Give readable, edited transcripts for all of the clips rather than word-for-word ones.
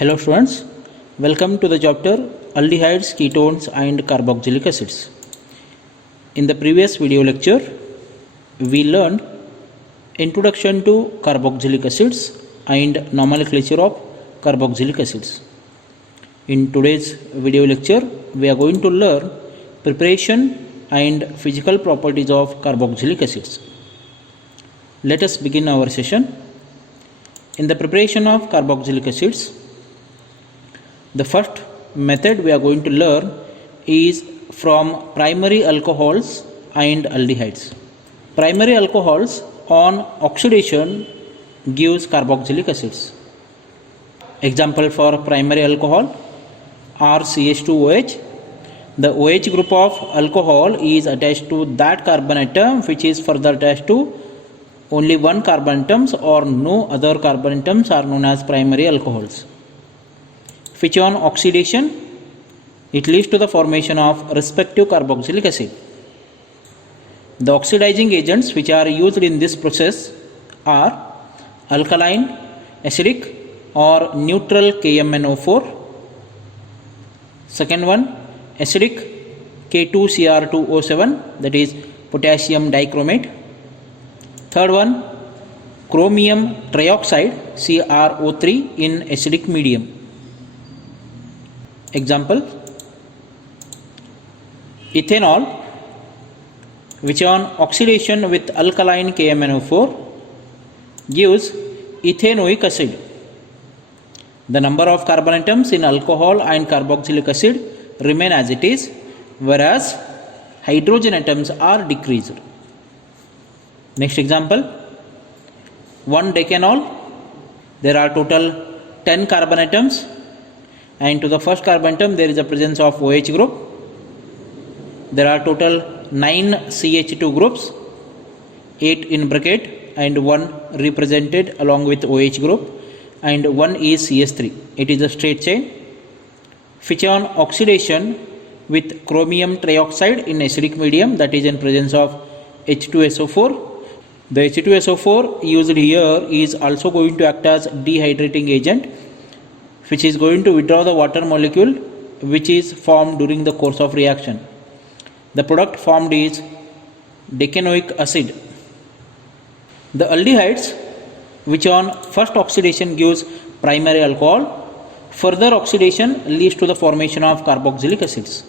Hello students, welcome to the chapter Aldehydes, Ketones and Carboxylic Acids. In the previous video lecture, we learned Introduction to Carboxylic Acids and Nomenclature of Carboxylic Acids. In today's video lecture, we are going to learn preparation and physical properties of carboxylic acids. Let us begin our session. In the preparation of carboxylic acids, the first method we are going to learn is from primary alcohols and aldehydes. Primary alcohols on oxidation gives carboxylic acids. Example for primary alcohol are CH2OH. The OH group of alcohol is attached to that carbon atom which is further attached to only one carbon atoms or no other carbon atoms are known as primary alcohols. Which on oxidation, it leads to the formation of respective carboxylic acid. The oxidizing agents which are used in this process are alkaline, acidic or neutral KMnO4. Second one, acidic K2Cr2O7, that is potassium dichromate. Third one, chromium trioxide CrO3 in acidic medium. Example, ethanol, which on oxidation with alkaline KMnO4 gives ethanoic acid. The number of carbon atoms in alcohol and carboxylic acid remain as it is, whereas hydrogen atoms are decreased. Next example, 1-decanol, there are total 10 carbon atoms, and to the first carbon atom there is a presence of OH group. There are total 9 CH2 groups, 8 in bracket and 1 represented along with OH group, and 1 is CH3. It is a straight chain. Which on oxidation with chromium trioxide in acidic medium, that is in presence of H2SO4. The H2SO4 used here is also going to act as dehydrating agent, which is going to withdraw the water molecule which is formed during the course of reaction. The product formed is decanoic acid. The aldehydes, which on first oxidation gives primary alcohol, further oxidation leads to the formation of carboxylic acids.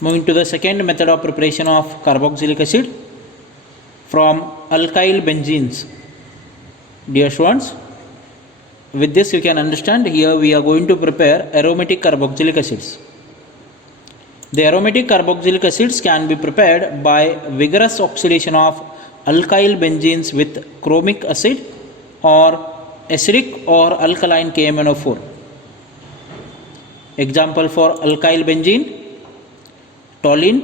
Moving to the second method of preparation of carboxylic acid from alkyl benzenes. Dear students, with this you can understand here we are going to prepare aromatic carboxylic acids. The aromatic carboxylic acids can be prepared by vigorous oxidation of alkyl benzenes with chromic acid or acidic or alkaline KMnO4. Example for alkyl benzene, toluene,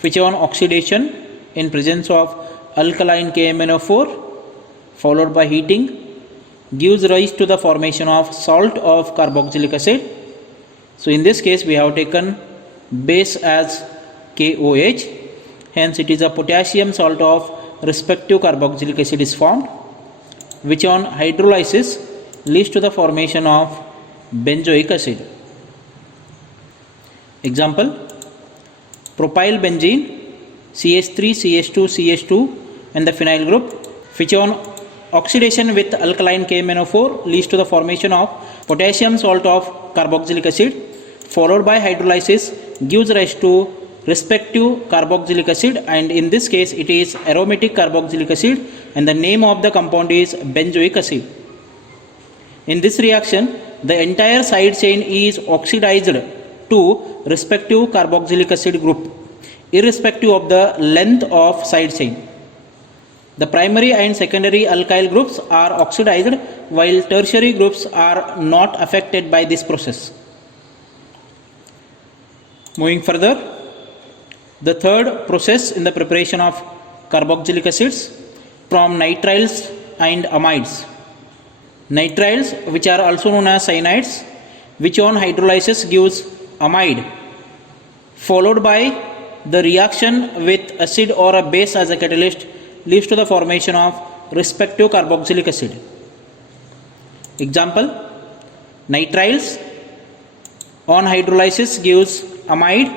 which on oxidation in presence of alkaline KMnO4 followed by heating gives rise to the formation of salt of carboxylic acid. So in this case we have taken base as KOH, hence it is a potassium salt of respective carboxylic acid is formed, which on hydrolysis leads to the formation of benzoic acid. Example, propyl benzene, CH3, CH2, CH2 and the phenyl group, which on oxidation with alkaline KMnO4 leads to the formation of potassium salt of carboxylic acid followed by hydrolysis gives rise to respective carboxylic acid, and in this case it is aromatic carboxylic acid and the name of the compound is benzoic acid. In this reaction the entire side chain is oxidized to respective carboxylic acid group irrespective of the length of side chain. The primary and secondary alkyl groups are oxidized while tertiary groups are not affected by this process. Moving further, the third process in the preparation of carboxylic acids from nitriles and amides. Nitriles, which are also known as cyanides, which on hydrolysis gives amide followed by the reaction with acid or a base as a catalyst leads to the formation of respective carboxylic acid. Example, nitriles on hydrolysis gives amide.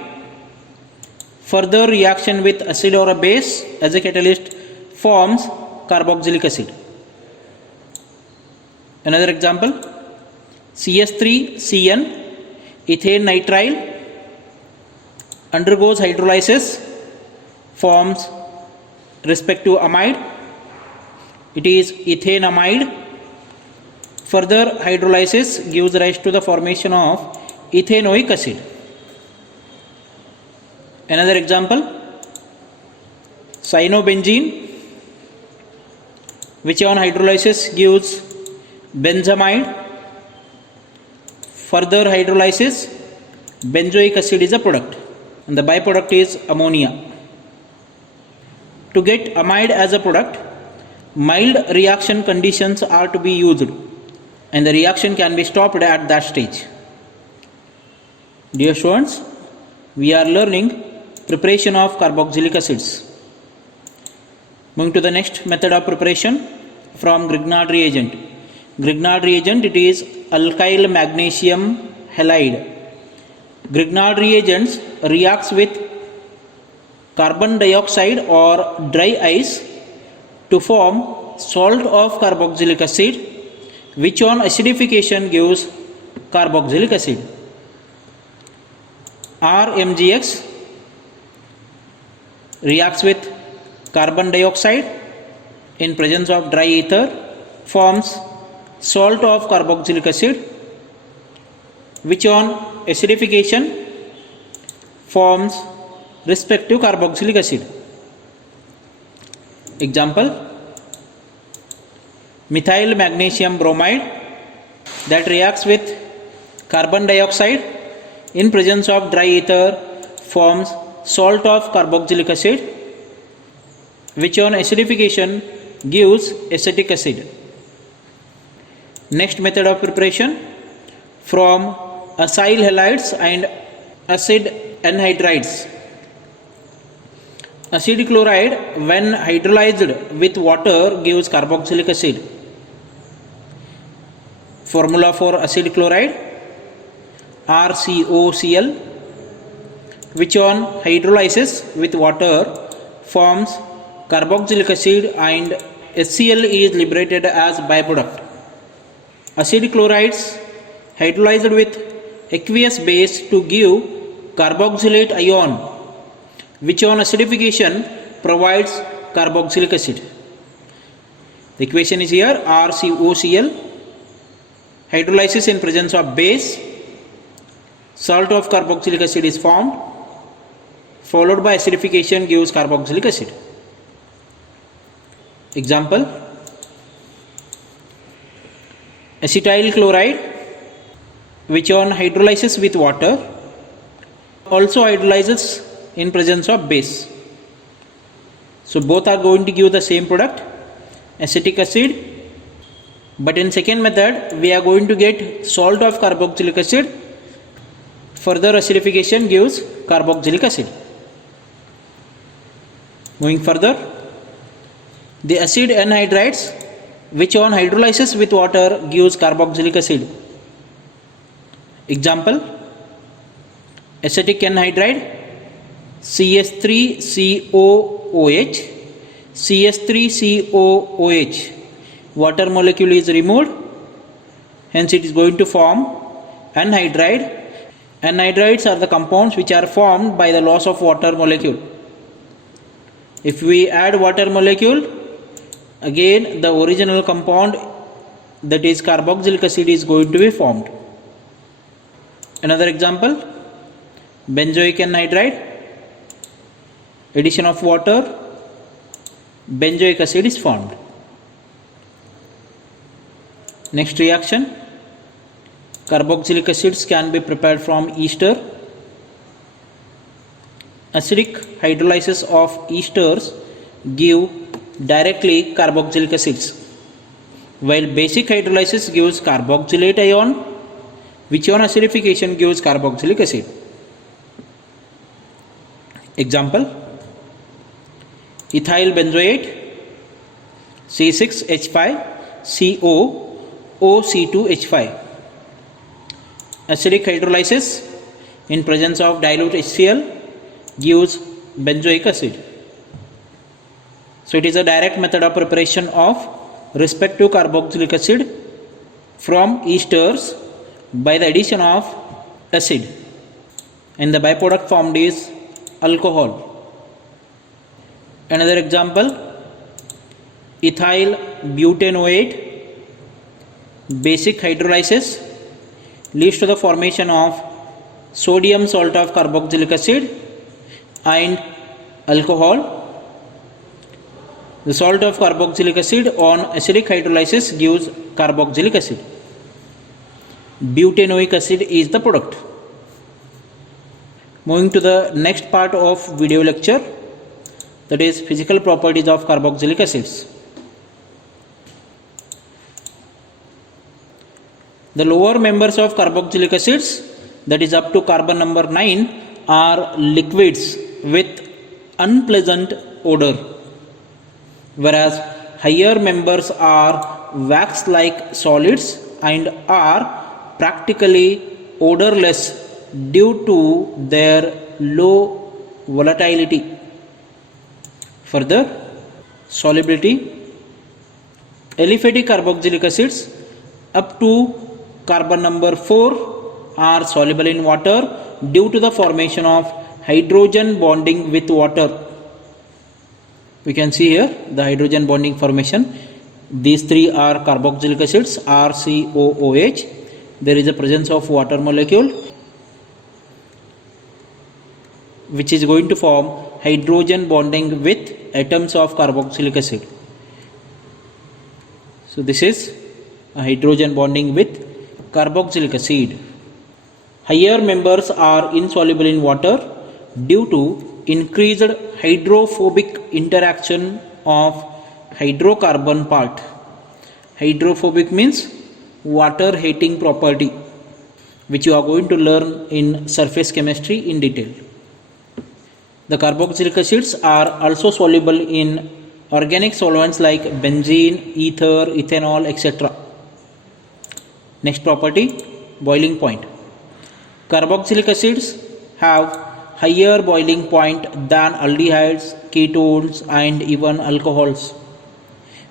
Further reaction with acid or a base as a catalyst forms carboxylic acid. Another example, CS3CN ethane nitrile undergoes hydrolysis, forms respective amide. It is ethane amide. Further hydrolysis gives rise to the formation of ethanoic acid. Another example, cyanobenzene, which on hydrolysis gives benzamide. Further hydrolysis, benzoic acid is a product and the byproduct is ammonia. To get amide as a product, mild reaction conditions are to be used and the reaction can be stopped at that stage. Dear students, we are learning preparation of carboxylic acids. Moving to the next method of preparation from Grignard reagent. Grignard reagent, it is alkyl magnesium halide. Grignard reagents reacts with carbon dioxide or dry ice to form salt of carboxylic acid, which on acidification gives carboxylic acid. RMgX reacts with carbon dioxide in presence of dry ether, forms salt of carboxylic acid, which on acidification forms respective carboxylic acid. Example, methyl magnesium bromide that reacts with carbon dioxide in presence of dry ether, forms salt of carboxylic acid, which on acidification gives acetic acid. Next method of preparation from acyl halides and acid anhydrides. Acid chloride, when hydrolyzed with water, gives carboxylic acid. Formula for acid chloride, RCOCl, which on hydrolysis with water forms carboxylic acid and HCl is liberated as byproduct. Acid chlorides hydrolyzed with aqueous base to give carboxylate ion, which on acidification provides carboxylic acid. The equation is here, RCOCl, hydrolysis in presence of base, salt of carboxylic acid is formed, followed by acidification gives carboxylic acid. Example, acetyl chloride, which on hydrolysis with water also hydrolyzes in presence of base. So both are going to give the same product, acetic acid, but in second method we are going to get salt of carboxylic acid. Further acidification gives carboxylic acid. Moving further, the acid anhydrides, which on hydrolysis with water gives carboxylic acid. Example, acetic anhydride, CS3COOH, CS3COOH, water molecule is removed, hence it is going to form anhydride. Anhydrides are the compounds which are formed by the loss of water molecule. If we add water molecule, again the original compound, that is carboxylic acid, is going to be formed. Another example, benzoic anhydride, addition of water, benzoic acid is formed. Next reaction, carboxylic acids can be prepared from ester. Acidic hydrolysis of esters give directly carboxylic acids, while basic hydrolysis gives carboxylate ion, which on acidification gives carboxylic acid. Example, ethyl benzoate, C6H5CO OC2H5. Acidic hydrolysis in presence of dilute HCl gives benzoic acid. So it is a direct method of preparation of respective carboxylic acid from esters by the addition of acid, and the byproduct formed is alcohol. Another example, ethyl butanoate basic hydrolysis leads to the formation of sodium salt of carboxylic acid and alcohol. The salt of carboxylic acid on acidic hydrolysis gives carboxylic acid. Butanoic acid is the product. Moving to the next part of video lecture, that is physical properties of carboxylic acids. The lower members of carboxylic acids, that is up to carbon number 9, are liquids with unpleasant odor, whereas higher members are wax-like solids and are practically odorless due to their low volatility. Further, solubility. Aliphatic carboxylic acids up to carbon number 4 are soluble in water due to the formation of hydrogen bonding with water. We can see here the hydrogen bonding formation. These three are carboxylic acids, RCOOH. There is a presence of water molecule which is going to form hydrogen bonding with atoms of carboxylic acid. So this is a hydrogen bonding with carboxylic acid. Higher members are insoluble in water due to increased hydrophobic interaction of hydrocarbon part. Hydrophobic means water hating property, which you are going to learn in surface chemistry in detail. The carboxylic acids are also soluble in organic solvents like benzene, ether, ethanol, etc. Next property, boiling point. Carboxylic acids have higher boiling point than aldehydes, ketones and even alcohols.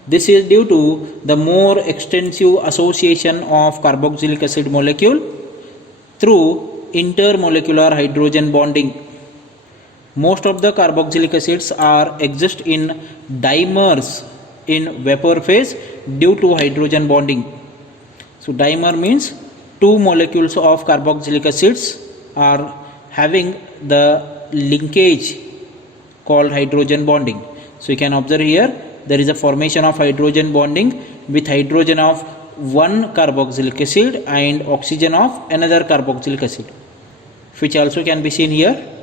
This is due to the more extensive association of carboxylic acid molecule through intermolecular hydrogen bonding. Most of the carboxylic acids exist in dimers in vapor phase due to hydrogen bonding. So dimer means two molecules of carboxylic acids are having the linkage called hydrogen bonding. So you can observe here there is a formation of hydrogen bonding with hydrogen of one carboxylic acid and oxygen of another carboxylic acid, which also can be seen here.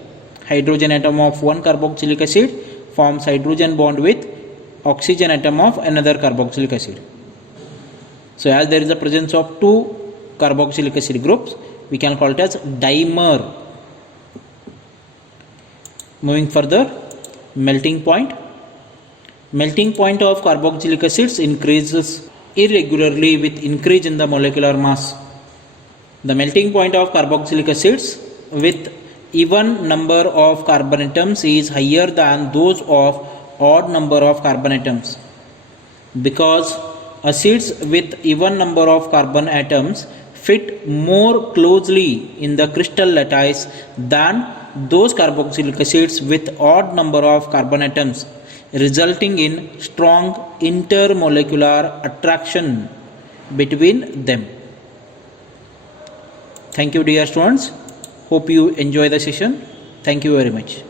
Hydrogen atom of one carboxylic acid forms hydrogen bond with oxygen atom of another carboxylic acid. So as there is a presence of two carboxylic acid groups, we can call it as dimer. Moving further, melting point. Melting point of carboxylic acids increases irregularly with increase in the molecular mass. The melting point of carboxylic acids with even number of carbon atoms is higher than those of odd number of carbon atoms, because acids with even number of carbon atoms fit more closely in the crystal lattice than those carboxylic acids with odd number of carbon atoms, resulting in strong intermolecular attraction between them. Thank you, dear students. Hope you enjoy the session. Thank you very much.